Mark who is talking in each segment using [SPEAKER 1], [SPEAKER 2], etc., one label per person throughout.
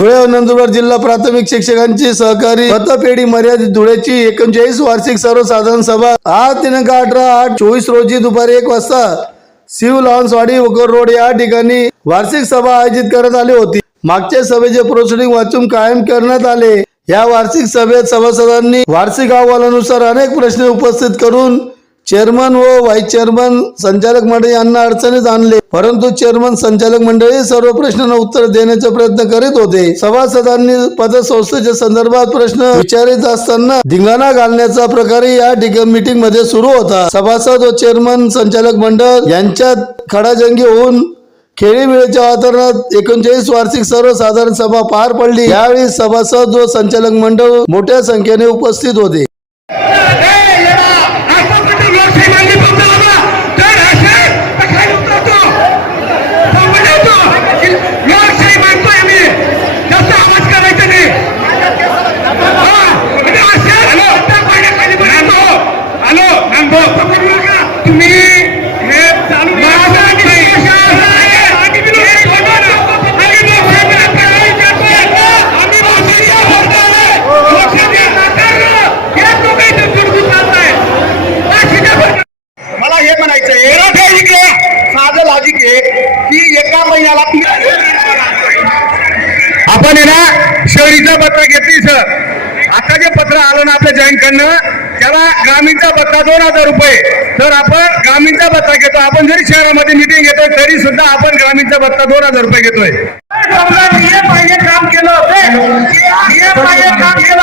[SPEAKER 1] धुळे नंदुरबार जिल्हा प्राथमिक शिक्षकांची सहकारी मतपेढी मर्यादित धुळ्याची एकोणचाळीस वार्षिक सर्वसाधारण सभा. आज दिनांक अठरा आठ चोवीस रोजी दुपारी एक वाजता शिव लॉन्सवाडी उकर रोड या ठिकाणी वार्षिक सभा आयोजित करण्यात आली होती. मागच्या सभेचे प्रोसिडिंग वाचून कायम करण्यात आले. या वार्षिक सभेत सभासदांनी वार्षिक अहवालानुसार अनेक प्रश्न उपस्थित करून चेअरमन व व्हाईस चेअरमन संचालक मंडळी यांना अडचणीत आणले. परंतु चेअरमन संचालक मंडळी सर्व प्रश्नांना उत्तर देण्याचा प्रयत्न करीत होते. सभासदांनी पदसंस्थेच्या संदर्भात प्रश्न विचारित असताना धिंगाणा घालण्याचा प्रकार या मीटिंगमध्ये सुरू होता. सभासद व चेअरमन संचालक मंडळ यांच्यात खडाजंगी होऊन खेळीमेळीच्या वातावरणात एकोणचाळीस वार्षिक सर्वसाधारण सभा पार पडली. यावेळी सभासद व संचालक मंडळ मोठ्या संख्येने उपस्थित होते
[SPEAKER 2] तुम्ही हे चालू मला हे म्हणायचं आहे इकडे साधं लॉजिक आहे की एका महिन्याला ती- आपण आहे ना शहरीचं पत्र घेतली सर आता जे पत्र आलं ना आपल्या जॉईन कडनं त्याला ग्रामीणचा पत्ता दोन हजार रुपये. तर आपण ग्रामीणचा पत्ता घेतो आपण जरी शहरामध्ये मिटिंग घेतोय तरी सुद्धा आपण ग्रामीणचा भत्ता दोन हजार रुपये घेतोय. काम केलं होते काम केलं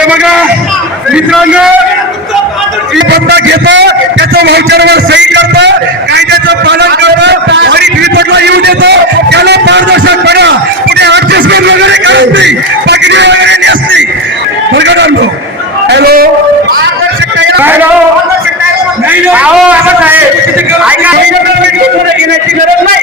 [SPEAKER 2] हे बघा मित्रांनो ही बंदा घेतं त्याचं व्हाउचरवर सही करतं कायद्याचं पालन करतं आणि रिपोर्टला येऊ देतं. त्याला पारदर्शक बना कुठे ऍडजस्टमेंट वगैरे करत नाही पगडी वगैरे नसते बरं हॅलो हॅलो नाही ना. ऐका, घेण्याची गरज नाही.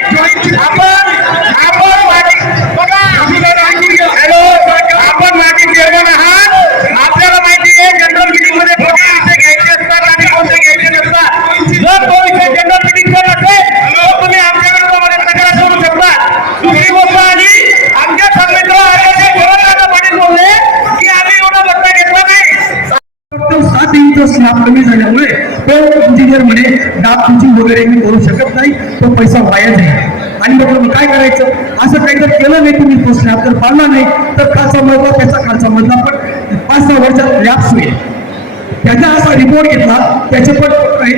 [SPEAKER 2] इंटरेस्ट इंच कमी झाल्यामुळे तो इंजिनियर म्हणे डाग पिचिंग वगैरे मी करू शकत नाही तो पैसा वाया जाईल. आणि म्हटलं मग काय करायचं? असं काही जर केलं नाही तुम्ही फर्स्ट लॅब जर पाडला नाही तर खालचा मजला त्याचा खालचा मजला पण पाच सहा वर्षात लॅब्स होईल. त्याचा असा रिपोर्ट घेतला त्याचे पण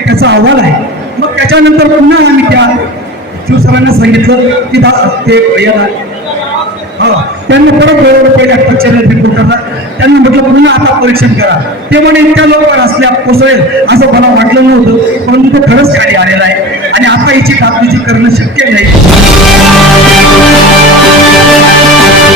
[SPEAKER 2] त्याचा अहवाल आहे. मग त्याच्यानंतर पुन्हा आम्ही त्या शिवसरांना सांगितलं की दा ते याला त्यांना परत दोन रुपये लेक्चर रिपोर्ट करतात त्यांना म्हटलं पुन्हा आता परीक्षण करा. ते म्हणे इतक्या लवकर असल्या कोसळेल असं मला वाटलं नव्हतं. परंतु तो खरंच खाली आलेला आहे. आणि आता हिची कापणीची करणं शक्य नाही.